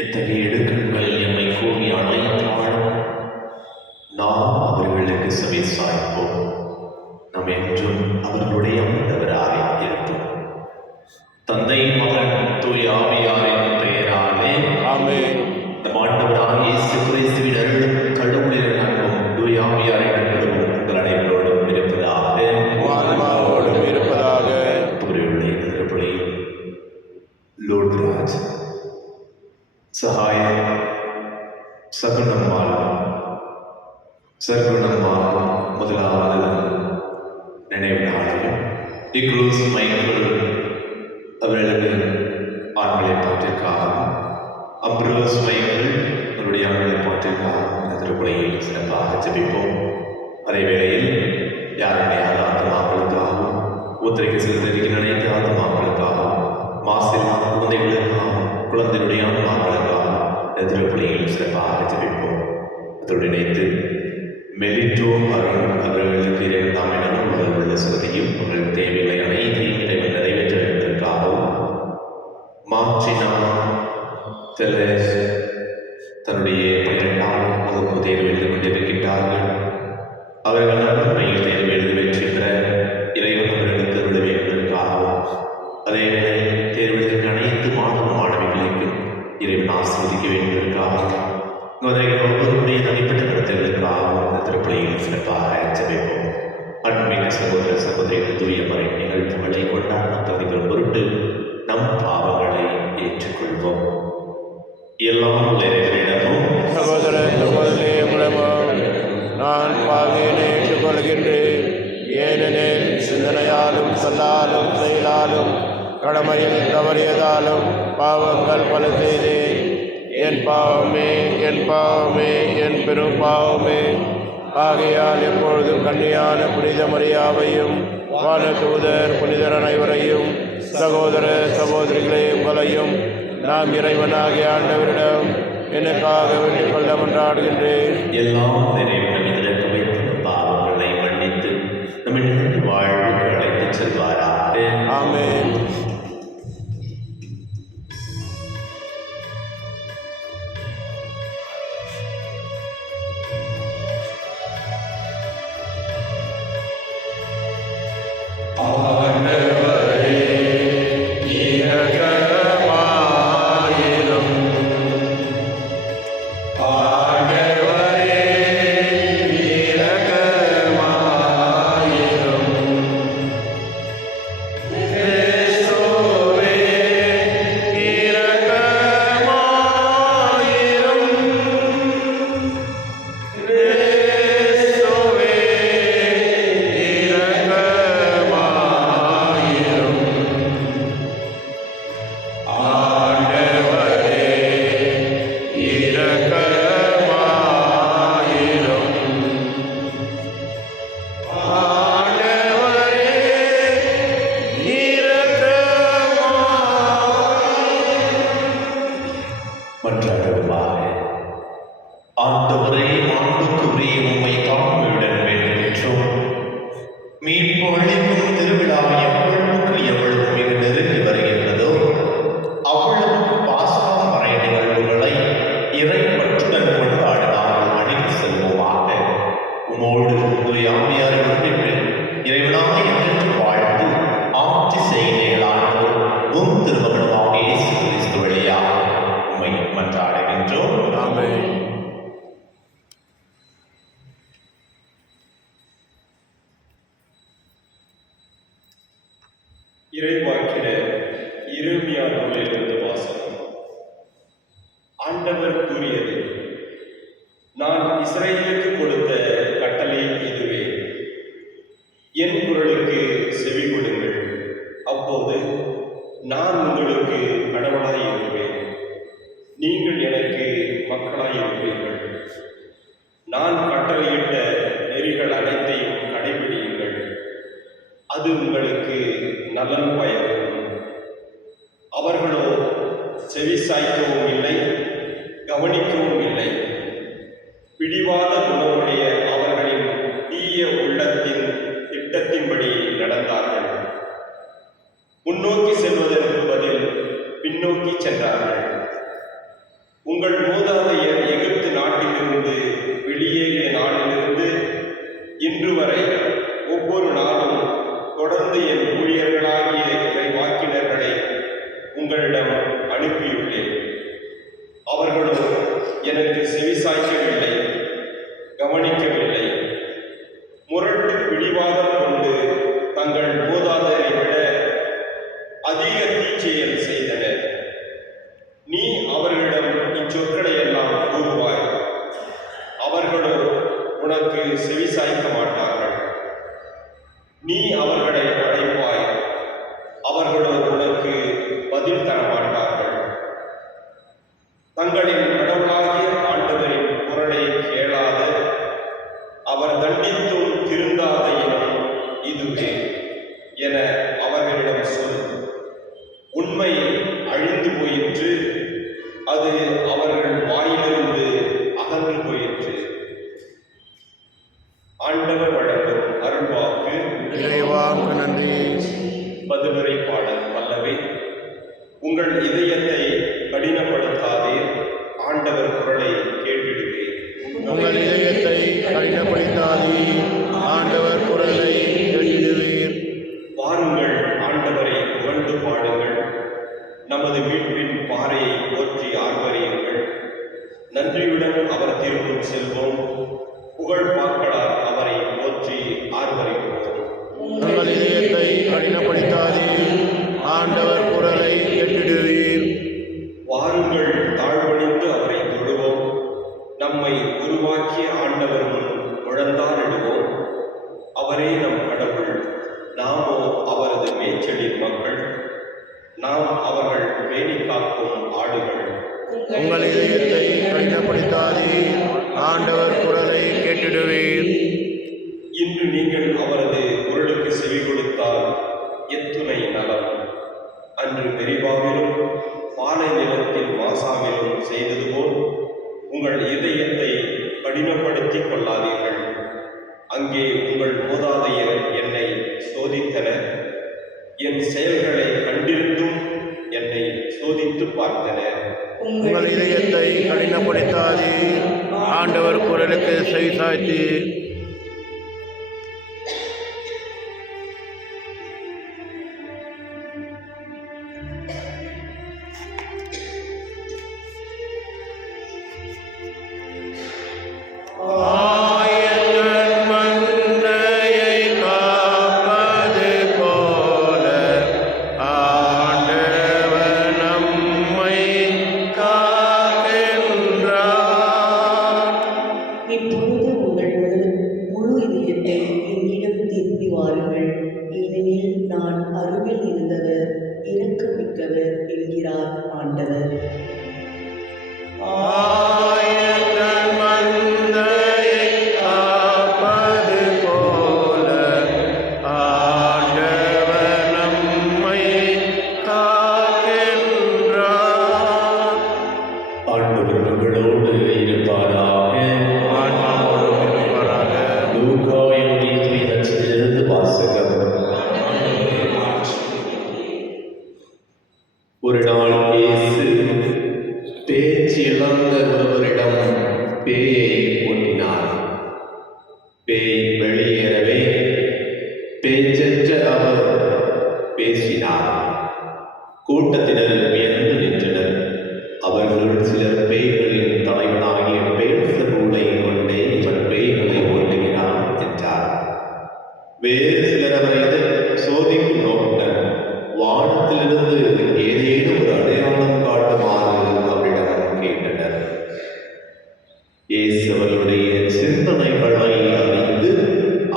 எத்தகைய இடுக்கண்களில் எம்மை கூவி அழைத்தாலும் நாம் அவர்களுக்கு செவி சாய்ப்போம். நாம் என்றும் அவர்களுடைய ஆண்டவராக இருப்போம். தந்தை, மகன், தூய ஆவியாரின் பெயராலே ஆமென். நம் ஆண்டவராக இயேசு கிறிஸ்துவின் அருளும் கடவுளின் அன்பும் தூய ஆவியாரின் அன்பும் உங்கள் அனைவரோடும் இருப்பதாக இருப்பதாக. லோர்த்ராஜ் சகாய சகுனம்மாள் சர்க்குணம்மாள் முதலாவது நினைவு நாளையும் இக்ரூஸ் மைக்கேல் அவர்களுக்கு ஆண்களை பாட்டிற்காகவும் அம்ப்ரோஸ் மைக்கேல் அவருடைய ஆண்களை பாட்டிற்காகவும் இந்த திருப்பலியில் சிறப்பாக ஜெபிப்போம். அதே வேளையில் யாருடைய ஆத்மாக்களுக்காகவும் உத்திரைக்கு செலுத்திருக்கிற அனைத்து ஆத்மாக்களுக்காகவும் மாசில்லாத குழந்தைகளுக்காகவும் குழந்தையுடைய ஆத்மாக்களுக்காகவும் இந்த திருப்பலியில் சிறப்பாக ஜெபிப்போம். அதோடு இணைத்து மெலிட்டோ அவர்களுக்கு இரண்டாம் இடம் உள்ள சுகத்தையும் உங்கள் தேவைகளை அனைத்தையும் இறைவன் நிறைவேற்ற வேண்டுவதற்காகவும் மார்ச்சினா தெலஸ் தன்னுடைய 12ஆம் வகுப்பு தேர்வு எழுதி கொண்டிருக்கின்றார்கள். அவர்கள் நல்ல முறையில் தேர்வு எழுதி வெற்றி பெற இறைவன் அவர்களுக்கு அருள வேண்டுவதற்காகவும் அதேவேளை தேர்வு எழுதிய அனைத்து மாணவ மாணவிகளுக்கும் இறைவன் ஆசீர்வதிக்க வேண்டுவதற்காகவும் ஒவ்வொருடைய தனிப்பட்ட கருத்துகளுக்காகவும் இந்த திருப்பலியில் சிறப்பாக ஜெபிப்போம். அன்பின் சகோதர சகோதரிகள் தூய மறை நிகழ்வுகளை கொண்டாடும் தகுதிகள் பொருட்டு நம் பாவங்களை ஏற்றுக்கொள்வோம். எல்லாம் இறைவனிடமும் சகோதர சகோதரியே மூலமும் நான் பாவியனை ஏற்றுக்கொள்கின்றேன். ஏனெனில் சிந்தனையாலும் சொல்லாலும் செயலாலும் கடமையில் தவறியதாலும் பாவங்கள் பல செய்தேன். என் பாவமே, என் பாவமே, என் பெரும் பாவமே. ஆகையால் எப்பொழுதும் கன்னியான புனித மரியாவையும் வான தூதர் புனிதர் அனைவரையும் சகோதர சகோதரிகளே உங்களையும் நாம் இறைவனாகிய ஆண்டவரிடம் எனக்காக வேண்டிக் கொள்ள மன்றாடுகின்றேன். எல்லாம் இறைவனிடம் வைத்து பாவங்களை மன்னித்து நம்மிடம் வாழ்வுக்கு அழைத்துச் செல்வாராக. ஆமென். Yeah. மீட்பருமாக இயேசு கிறிஸ்து வழியாக உம்மை மன்றாடுகின்றோம். ஆமென். இறைவாக்கினர் எரேமியா நூலிலிருந்து வாசகம். ஆண்டவர் கூறியது: நான் இஸ்ரவேலுக்கு கொடுத்த கட்டளை இதுவே, என் குரலுக்கு செவி கொடுங்கள், அப்போது நான் உங்களுக்கு கடவுளாயிருப்பேன், நீங்கள் எனக்கு மக்களாயிருப்பீர்கள். நான் கட்டளையிட்ட நெறிகள் அனைத்தையும் கடைபிடியுங்கள், அது உங்களுக்கு நலன் பயக்கும். அவர்களோ செவிசாய்க்கவும் இல்லை, கவனிக்கவும் இல்லை. பிடிவாத குணமுடைய அவர்களின் தீய உள்ளத்தின் திட்டத்தின்படி நடந்தார்கள். முன்னோக்கி செல்வதற்கு பதில் பின்னோக்கி சென்றார்கள். உங்கள் மூதாதையர் எகிப்து நாட்டிலிருந்து வெளியேறிய நாளிலிருந்து இன்று வரை ஒவ்வொரு நாளும் தொடர்ந்து என் ஊழியர்களாகிய இறைவாக்கினர்களை உங்களிடம் அனுப்பியுள்ளேன். அவர்களும் எனக்கு செவிசாய்க்கவில்லை, கவனிக்கவில்லை. முரட்டு பிடிவாதம் கொண்டு தங்கள் மூதாதையரை விட அதிக தீச்செயல் செய்தனர். நீ அவர்களிடம் இச்சொற்களை எல்லாம் கூறுவாய், அவர்களோ உனக்கு செவிசாய்க்க மாட்டார்கள். நீ அவர்களை அழைப்பாய், அவர்களோ உனக்கு பதில் தர மாட்டார்கள். தங்களின் கடவுளாகிய ஆண்டவரின் குரலை கேளாத, அவர் தண்டித்தும் திருந்தாத இனம் இதுவே என அவர்களிடம் சொல். உண்மை அழிந்து போயிற்று, அது அவர்கள் வாயிலிருந்து அகன்று போயிற்று. ஆண்டவர் வழங்கும் அருள்வாக்கு. இறைவாக்கு நன்றி. பதிலுரை பாடல் பல்லவி. உங்கள் இதயத்தை கடினப்படுத்தாதீர், ஆண்டவர் குரலை கேட்டிடுவீர். உங்கள் இதயத்தை கடினப்படுத்தாதீர், ஆண்டவர் குரலை கேட்டிடுவீர். வாருங்கள், ஆண்டவரை புகழ்ந்து பாடுங்கள், நமது மீட்பின் பாறையை போற்றி ஆர்ப்பரியுங்கள். நன்றியுடன் அவர் திரும்பும் செல்வோம், புகழ் பாக்களால் அவரை போற்றி ஆர்ப்பரிப்போம். உங்கள் இதயத்தை கடினப்படுத்தாதீர், ஆண்டவர் குரலை கேட்டிடுவீர். வாருங்கள், தாழ்வணிந்து அவரை தொழுவோம், நம்மை உருவாக்கிய ஆண்டவர் முன் முழந்தாரிடுவோம். அவரே நம் கடவுள், நாமோ அவரது மேய்ச்சலின் மக்கள், நாம் அவர்கள் பேணி காக்கும் ஆடுகள். உங்கள் இதயத்தை கடினப்படுத்தாதீர், ஆண்டவர் குரலை கேட்டிடுவீர். இன்று நீங்கள் அவரது குரலுக்கு செவி கொடுத்தால் எத்துணை நலம். அன்று மெரிபாவிலும் பாலை நிலத்தில் மாசாவிலும் செய்தது போல் உங்கள் இதயத்தை கடினப்படுத்திக் கொள்ளாதீர்கள். அங்கே உங்கள் மூதாதையர் என்னை சோதித்தனர், என் செயல்களை கண்டிருந்தும் என்னை சோதித்து பார்த்தனர். உங்கள் இதயத்தை கடினப்படுத்தாதீர், ஆண்டவர் குரலுக்கு செவிசாய்த்தீர். இப்பொழுது உங்கள் முழு இதயத்தை என்னிடம் திரும்பி வாருங்கள், ஏனெனில் நான் அருகில் இருந்தவர் இரக்கமிக்கவர் என்கிறார் ஆண்டவர். ஒரு நாள் இயேசு பேச்சு இழந்த ஒருவரிடம் பேயை ஓட்டினார். பேய் வெளியேறவே பேச்சற்ற அவர் பேசினார். கூட்டத்தினர் சிலர் பேய்களின் தலைவனாகிய பெயல்செபூலை கொண்டே இவன் பேய்களை ஓட்டுகிறான் என்றார். வேறு சிலர் அவரை சோதிக்கும் நோக்குடன் வானத்திலிருந்து ஏதேனும் ஒரு அடையாளம் காட்டுமாறு அவரிடம் கேட்டனர். இயேசு அவர்களுடைய சிந்தனைகளை அறிந்து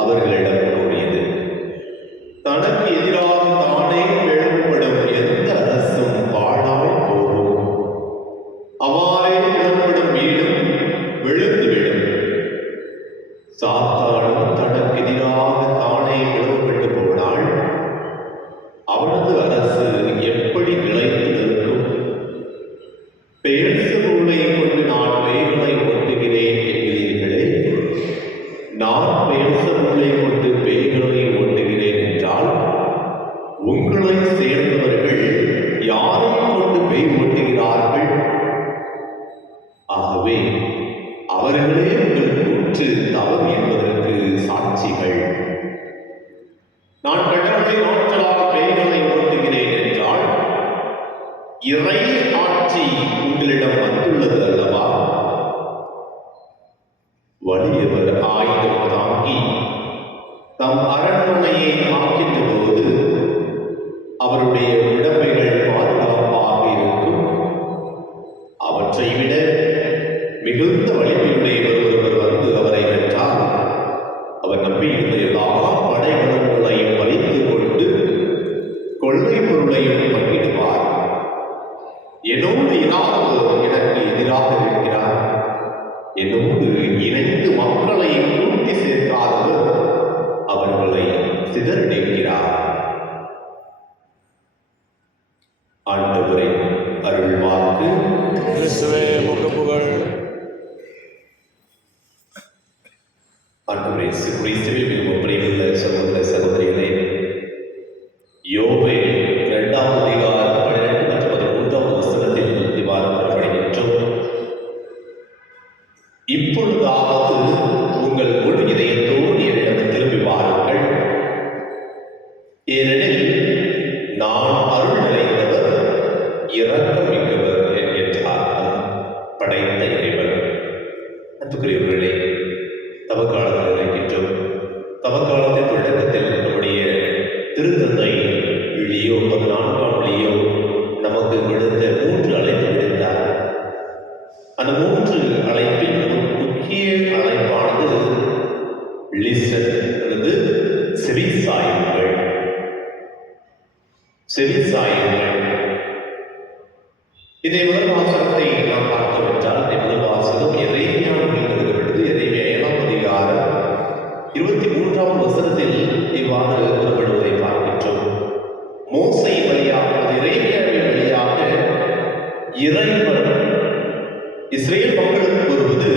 அவர்களிடம் கூறியது, தனக்கு எதிராக தானே எழுப்பப்படும் எந்த அரசும் பாழாய் போகும். அவ்வாறே எழுப்பப்படும் வீடும் விழுந்துவிடும். சாத்தானும் தனக்கு எதிராக தானே எழுப்பப்பட்டு போனால் அவனது அரசு எப்படி நிலைத்து நிற்கும்? பெயல்செபூலை கொண்டு நான் பேய்களை ஓட்டுகிறேன் என்கிறீர்களே, நான் பெயல்செபூலை கொண்டு பேய்களை ஓட்டுகிறேன் என்றால் உங்களை சேர்ந்தவர்கள் யாரை கொண்டு பேய் ஓட்டுகிறார்கள்? ஆகவே அவர்களே உங்கள் கூற்று தவறு என்பதற்கு சாட்சிகள். நான் கடவுளை ஆற்றலாக பேய்களை ஓட்டுகிறேன் என்றால் இறை ஆட்சி உங்களிடம் வந்துள்ளது அல்லவா? வலியவர் ஆயுதம் தாங்கி தம் அரண்மனையை காக்கின்ற போது அவருடைய உடைமைகள் பாதுகாப்பாக இருக்கும். அவற்றை விட மிகுந்த வலிமையுடையவர் ஒருவர் வந்து அவரை வென்றால் அவர் நம்பியிருந்த எல்லா படைபலங்களையும் வலித்துக் கொண்டு கொள்ளை பொருளையும் பங்கிடுவார். என்னோடு இராதவர் எனக்கு எதிராக இருக்கிறார். என்னோடு இணைந்து மக்களை கூட்டி சேர்க்காதவர் அவர்களை சிதறடிக்கிறார். ஆண்டவரின் அருள்வாக்கு. கிறிஸ்துவே உமக்கு புகழ். ஆண்டவரே கிறிஸ்துவில் மிகவும் பிரியமுள்ள சகோதர சகோதரிகளே, யோபு 2ஆம் அதிகாரம் 12 மற்றும் 13ஆம் வசனத்தில் இவ்வாறு படுகின்றோம். இப்பொழுதாவது உங்கள் முழு இதயத்தோடு என்னிடம் திரும்பி வாருங்கள், ஏனெனில் நான் அருள் நிறைந்தவர் இரக்கம் மிக்கவர் என்றார் படைத்த இறைவன். அன்புக்குரியவர்களே, தவக்காலத்தில் இருக்கின்றோம். தவக்காலத்தின் தொடக்கத்தில் நம்முடைய திருத்தந்தை லியோ 14ஆம் லியோ நமக்கு விடுத்த 3 அழைப்பு விடுத்தார். அந்த 3 அழைப்பில் முக்கிய அழைப்பானது லிசன் அல்லது செவிசாயுங்கள். செவிசாயுங்கள். இதை முதல் வாசகத்தை நாம் பார்த்தோம் என்றால் முதல் வாசகம் எரேமியாவில் எழுதப்பட்டது. எரேமியா 7ஆம் அதிகாரம் 23ஆம் வசனத்தில் இவ்வாறு கூறப்படுவதை பார்க்கின்றோம். மோசே வழியாக எரேமியாவின் வழியாக இறைவன் இஸ்ரேல் மக்களுக்கு கூறுவது,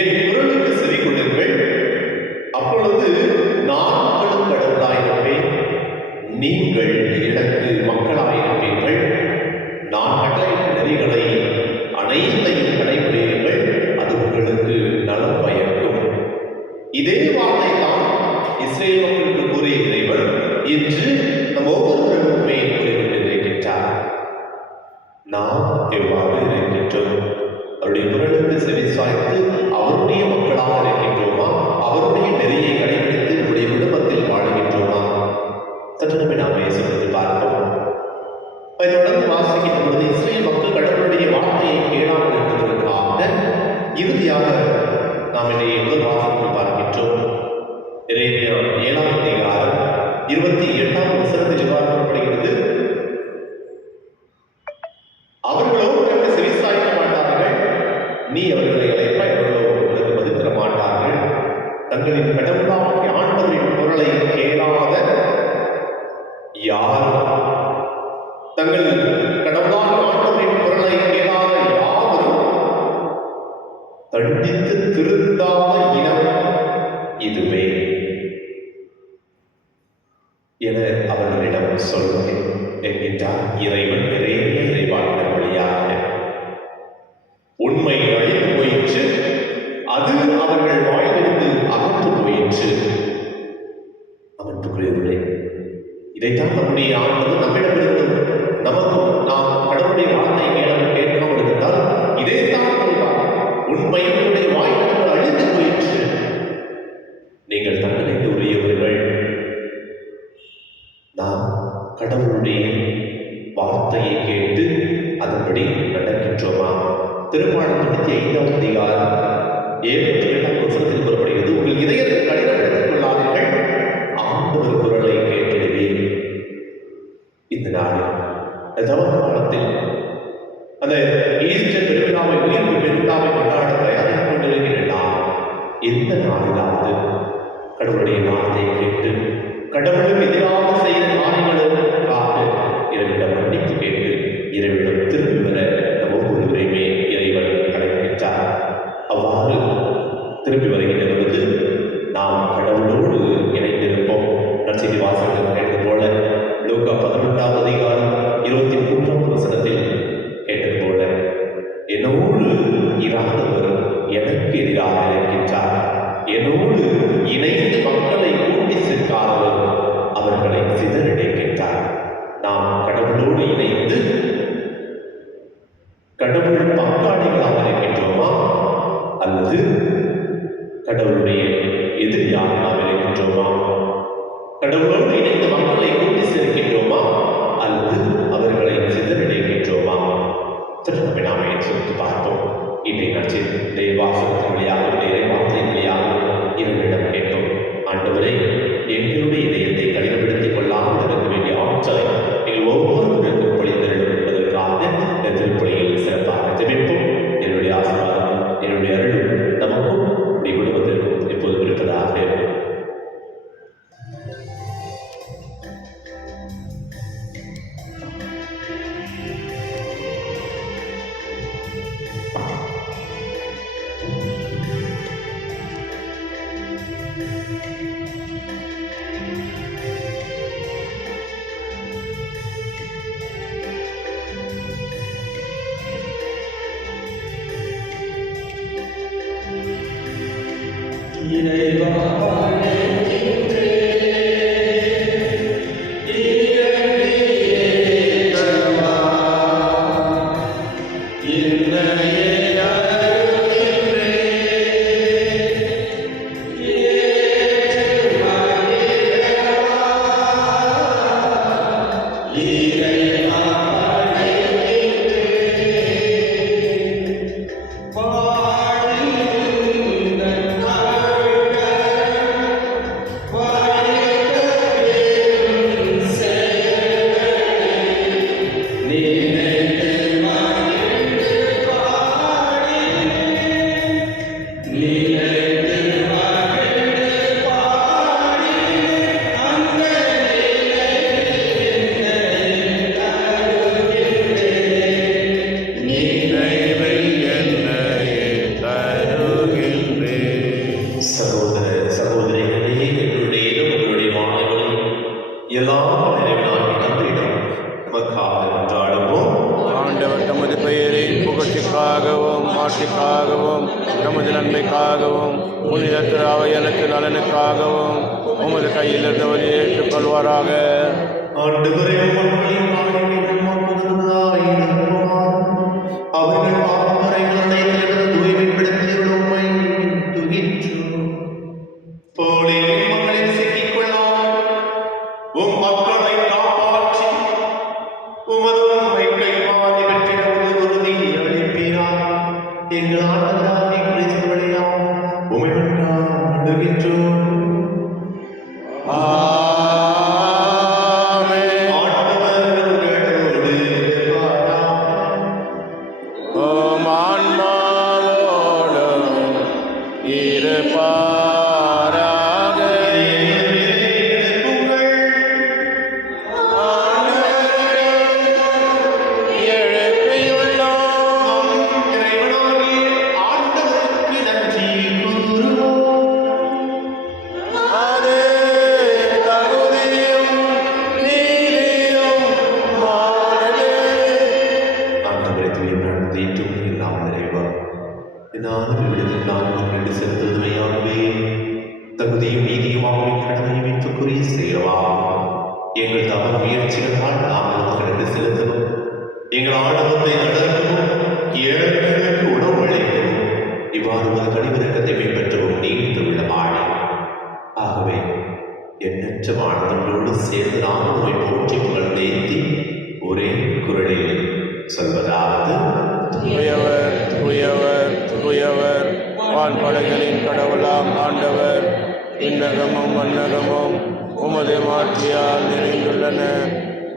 என் குரலுக்கு செவி கொள்ளுங்கள், அப்பொழுது நான் உங்களுக்கு கடவுளாயிருப்பேன், நீங்கள் எனக்கு மக்களாயிருப்பீர்கள். நான் கட்டளையிட்ட நெறிகளை அனைத்தையும் கடைபிடியுங்கள், அது உங்களுக்கு நலம் பயக்கும். இதே வார்த்தை தான் இஸ்ரேல் மக்களுக்கு கூறிய இறைவன் இன்று நம் ஒவ்வொருவருக்குமே கூறிக்கொண்டிருக்கின்றார். நாம் எவ்வாறு இருக்கின்றோம்? அவருடைய குரலுக்கு செவிசாய்த்து அவருடைய மக்களாக இருக்கின்றோமா? அவருடைய நெறியை கடைபிடித்து நம்முடைய குடும்பத்தில் வாழ்கின்றோமா? சற்று நாம் யோசித்து பார்ப்போம். தொடர்ந்து வாசிக்கின்ற பொழுது இஸ்ரேல் மக்கள் கடவுளுடைய வார்த்தையை கேளாமல் இருப்பதற்காக இறுதியாக நாம் இன்றைய முதல் வாசகத்தில் பார்க்கின்றோம். எரேமியா 7ஆம் அதிகாரம் 28ஆம் வசனத்தில் இவ்வாறு கூறப்படுகிறது, அவர்களோ உனக்கு செவிசாய்க்க மாட்டார்கள், நீ அவர்களை அழைப்பாய், அவர்களோ உனக்கு பதில் தர மாட்டார்கள். தங்களின் கடவுளாகிய ஆண்டவரின் குரலை கேளாத யார், தங்கள் கடவுளாகிய ஆண்டவரின் குரலை கேளாத யாவரும் தண்டித்து திருந்தாத இனம் இதுவே என அவர்களிடம் சொல்வேன் என்கின்றார் இறைவன். இறைவாக்கினர் வழியாக உண்மை அழிந்து போயிற்று, அது அவர்கள் வாயிலிருந்து அகன்று போயிற்று. அன்புக்குரியவர்களே, இதைத்தான் நம்முடைய ஆண்டவர் நம்மிடமிருந்தும் நமக்கும் நாம் கடவுளுடைய வார்த்தை கேட்காமல் இருந்தால் திருப்பாடல் 95 அதிகாரம் 7 வசனத்தில் கூறப்படுகிறது, உங்கள் இதயத்தை கடினப்படுத்திக் கொள்ளாதீர்கள், ஆண்டவர் குரலை கேட்டிடுவீர். இந்த நாள் தவ காலத்தில் அந்த ஈஸ்டர் பெருவிழாவை, உயிர்ப்பு பெருவிழாவை கொண்டாட தயாரித்துக் கொண்டிருக்கிறேன். எந்த நாளிலாவது கடவுளுடைய வார்த்தையை கேட்டு கடவுளுக்கு எதிராக செய்த காரியங்களுக்காக இறைவிடம் மன்னிப்பு கேட்டு இறைவிடம் திரும்பி வர நம் ஒவ்வொருவரையுமே இறைவன் அழைக்கின்றார். அவ்வாறு திரும்பி வருகின்ற பொழுது நாம் கடவுளோடு இணைந்திருப்போம். நற்செய்தி வாசகர்கள் கேட்டது போல லூக்கா 11 அதிகாரம் 23 வசனத்தில் கேட்டது போல, என்னோடு இராதவர் எனக்கு எதிராக இருக்கின்றார், என்னோடு இணைந்து மக்களை கூட்டி சேர்க்காதவர் அவர்களை சிதறடிக்கின்றார். நாம் கடவுளோடு இணைந்து கடவுள் பங்காளிகளாக இருக்கின்றோமா அல்லது கடவுளுடைய எதிரியாக நாம் இருக்கின்றோமா? கடவுளோடு இணைந்து மக்களை கூட்டி சேர்க்கின்றோமா அல்லது அவர்களை சிதறடிக்கின்றோமா? சற்று நாமே சொல்லிட்டு பார்ப்போம். இன்றைய நற்செய்தி வாசகத்தின் வழியாக, இறை வார்த்தையின் வழியாக இறைவனிடம் கேட்டோம், ஆண்டவரே, எங்களுடைய இதயத்தை கடினப்படுத்திக் கொள்ளாமல் இருக்க வேண்டிய ஆற்றலை எங்கள் ஒவ்வொருவருக்கும் பொழிந்தருளும் என்பதற்காக இந்த திருப்பலியில் சிறப்பாக ஜெபிப்போம். என்னுடைய ஆசீர்வாதம், என்னுடைய அருளும் நமக்கும் நம்முடைய குடும்பத்திற்கும் எப்போதும் இருப்பதாக. ஆண்டவர் தமது பெயரின் புகழ்ச்சிக்காகவும் ஆட்சிக்காகவும் தமது நன்மைக்காகவும் புனித திராவையனுக்கு நலனுக்காகவும் உமது கையில் இருந்தவரை ஏற்றுக்கொள்வாராக. ஆண்டவரே, அவர்கள் பாவமறைகளை தூய்மைப்படுத்தியுள்ள உம்மை துதிக்கிறோம். போலே மகளிர் சிக்கிக்கொள்ளாமல் உம் மக்களை காப்பாற்றி உமது உண்மை கைமாறி வெற்றிட உறுதி அளிப்பீராக. எங்கள் ஆண்டவராகிய கிறிஸ்து வழியாக உம்மை கொண்டாடுகின்றோம். தகுதியும் நீதியுமாகவே கடமையும் ஏற்றுக்குரிய செய்யவாகும். எங்கள் தவறு முயற்சிகளால் நாம் கடந்து செலுத்தவும், எங்கள் ஆணவத்தை நடக்கவும், ஏழைகளுக்கு உணவு அளிக்கவும், இவ்வாறு ஒரு கனிவிறக்கத்தை பின்பற்றவும் நீடித்து உள்ள வாழை. ஆகவே எண்ணற்ற மாணவர்களோடு சேர்ந்து நாம் உண்மை போற்றி புகழ்ந்தேத்தி ஒரே குரலில் சொல்வதாவது, வான்படைகளின் கடவுளாம் ஆண்டவர் விண்ணகமும் மன்னகமும் உமது மாட்சியால் நிறைந்துள்ளன.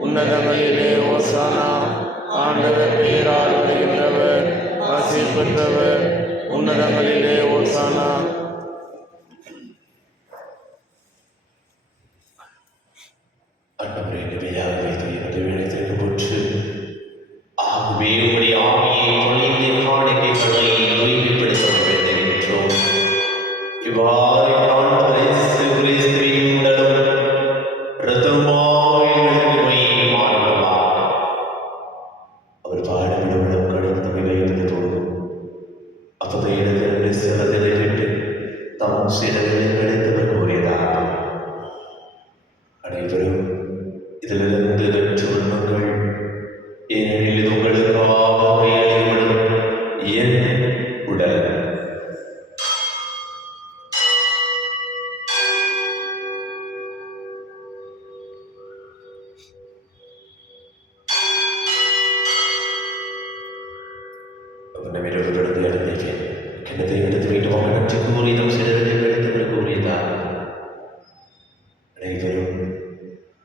உன்னதங்களிலே ஓசானா. ஆண்டவர் பெயரால் வருகின்றவர் ஆசி பெற்றவர். உன்னதங்களிலே ஓசானா. ஆண்டவரே, நிலையாகவே தூயவரே, வேடத்திற்கு முற்று. ஆகவே உம்முடைய ஆவியை பொழிந்து காணிக்கைகளை தூய்மைப்படுத்த வேண்டுகின்றோம். இவ்வாறு ஆண்டவர் இயேசு கிறிஸ்துவின் உடலும் இரத்தமுமாய் எங்களை மாறுவதாக. அவர் பாடுபடும் கடந்து விளையாடுவது போதும் அப்போது இடத்திலிருந்து சிலதை விட்டு தம் சிலர்களை கழித்தவர் கூறியதாக. அனைவரும் இதிலிருந்து பெற்று உண்ணுங்கள், ஏனெனில் இது உங்களுக்காக கையளிக்கப்படும் என் உடல். கிணத்தை எடுத்து வீட்டுமாக நன்றி கூறி நம் சிலர்களை கழித்தவர் கூறியதாக. அனைவரும்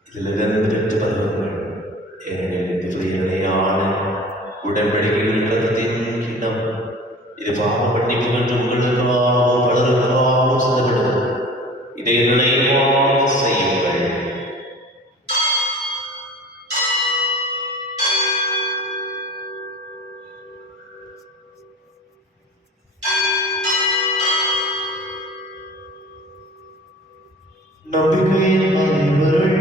இதிலிருந்து பெற்று பருவங்கள், ஏனெனில் இது புதிய நிலையான உடன்படிக்கையின் ரத்தத்தின் கிண்ணம். இது பாவ மன்னிப்பு என்று உங்களுக்காகவும் பலருக்காகவும் சொல்லப்படும். இதை நினைவாக செய்யுங்கள். நம்பிக்கையின் தலைவர்கள்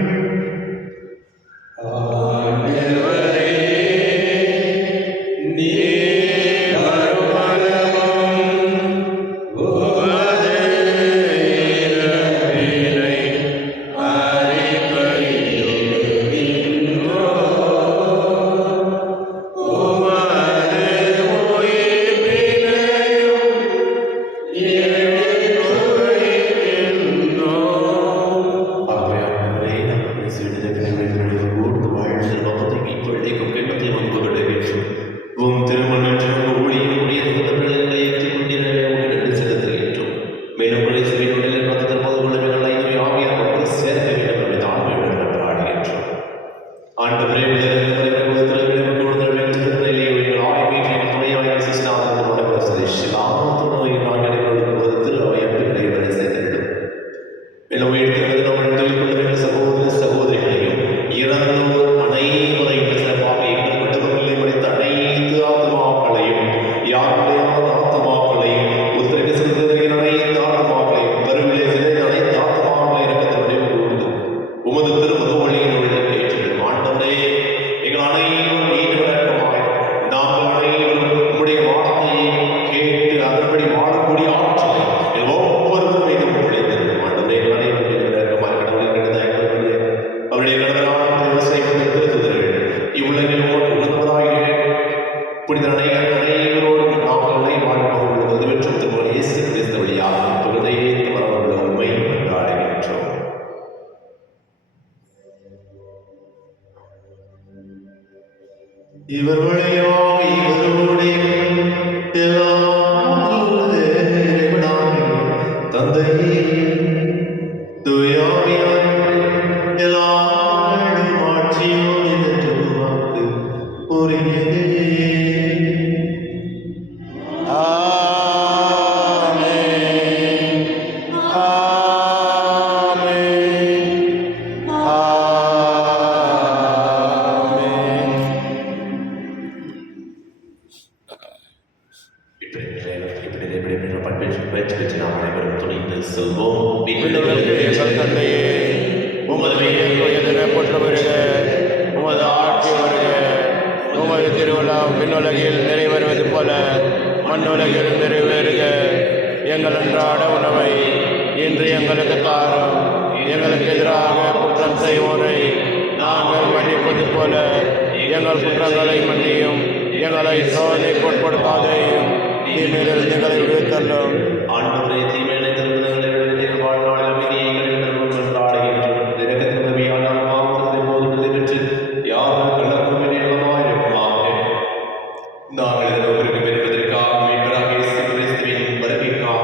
நாங்கள் எல்லோருக்கும் என்பதற்காக மீட்பராக இயேசு கிறிஸ்துவின் வருகைக்காக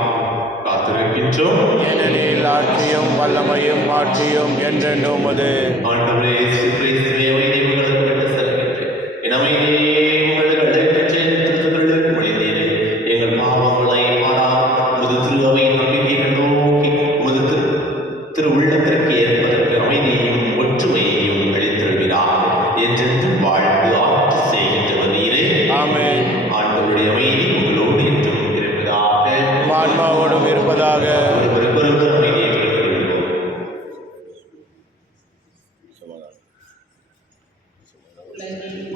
ஆட்சியும் என்றென்றும் உமது. ஆண்டவரே, கிறிஸ்துவே, வைத்தியர்களுக்கு விட்டு செல்கின்றேன். என் அமைதியே உங்களுக்கு அழைத்துச் சென்று திருச்சபைகளுக்கு மொழிந்தீரே. எங்கள் பாவங்களை மாறாமல் உமது திரு அவையின் நம்பிக்கையை நோக்கி உமது திரு உள்ளத்திற்கு ஏற்பதற்கு அமைதியையும் ஒற்றுமையையும் அளித்திருக்கிறார். என்றென்றும் வாழ்ந்து ஆட்சி செய்கின்றவர் நீரே. ஆமென். ஆண்டவருடைய அமைதி உங்களோடு என்றும் இருப்பதாக. உம் ஆன்மாவோடும் இருப்பதாக. ஒருவருக்கொருவர் அமைதியை பெற்றுக்கொள்வோம்.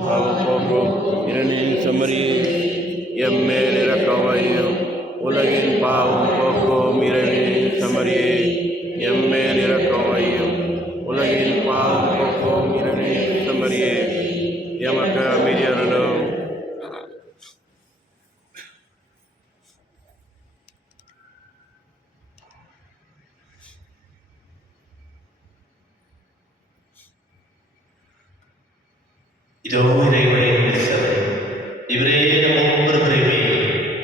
பாவம் போக்கும் இரணின் செம்மறியே, எம்மேல் இரக்கமாயிரும். உலகின் பாவம் போக்கும் இரணின் செம்மறியே, எம்மேல் இரக்கமாயிரும். உலகின் பாவம் போக்கும் இரணின் செம்மறியே, எமக்கு அமைதி அருளும். இதோ இறைவனின் நேசர். இவரே நம் ஒவ்வொருவரையுமே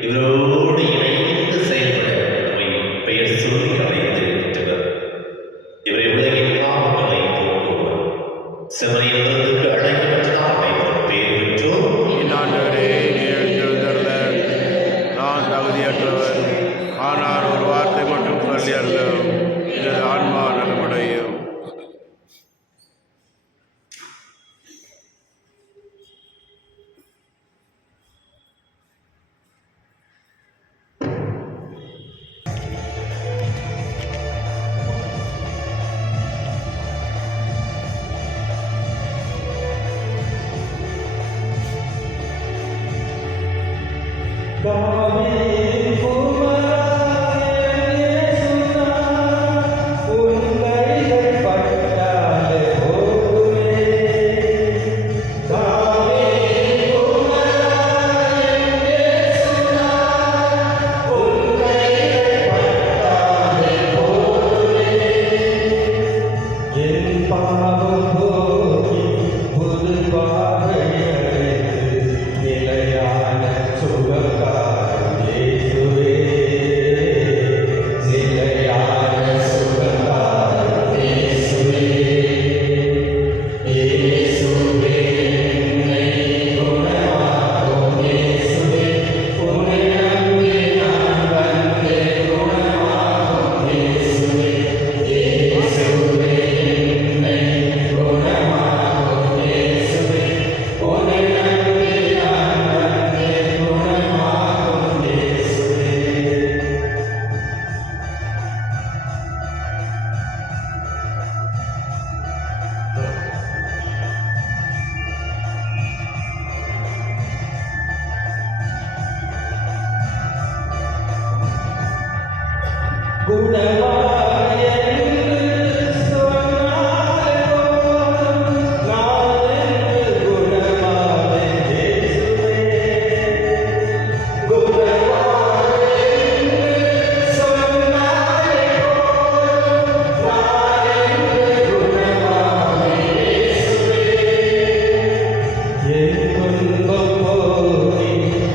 இவரோடு இணைந்து செயல்பட நம்மை பெயர் சொல்லி அழைத்திருக்கின்றவர். இவரை உலகின் பாவங்களை போக்குவர். செம்மறியின் விருந்துக்கு அழைக்கப்பட்டதால் அனைவரும் பேர் பெற்றோர். என் ஆண்டவரே, நீர் எழுந்தருள நான் தகுதியற்றவர். ஆனால் ஒரு வார்த்தை மட்டும் சொல்லி அருளும், எனது ஆன்மா நலமடையும்.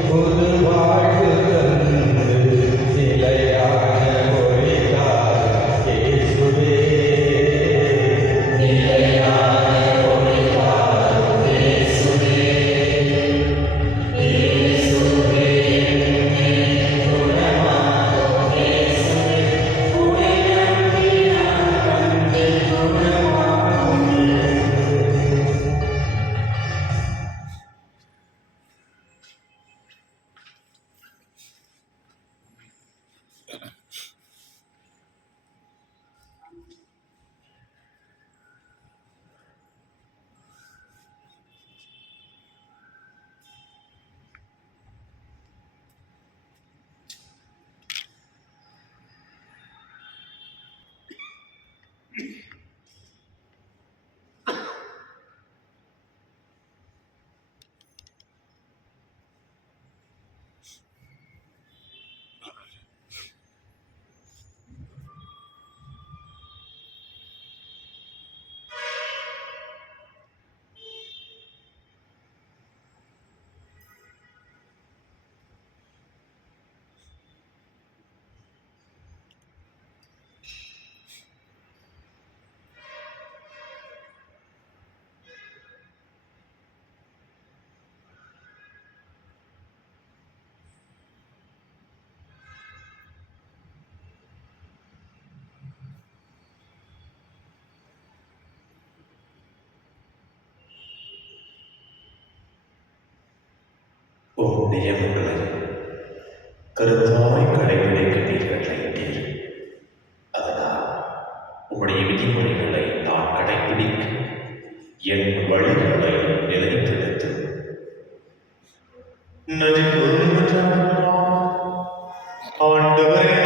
புது வாழ்வு தந்து நிலையான மொழிதார் உம் நியமங்களை கருத்தாய் கடைபிடிக்க நீர் கட்டளையிட்டீர். அதனால் உம்முடைய விதிமுறைகளை நான் கடைபிடிக்க என் வழிகளை நிலைத்திருத்து ஆண்டவரே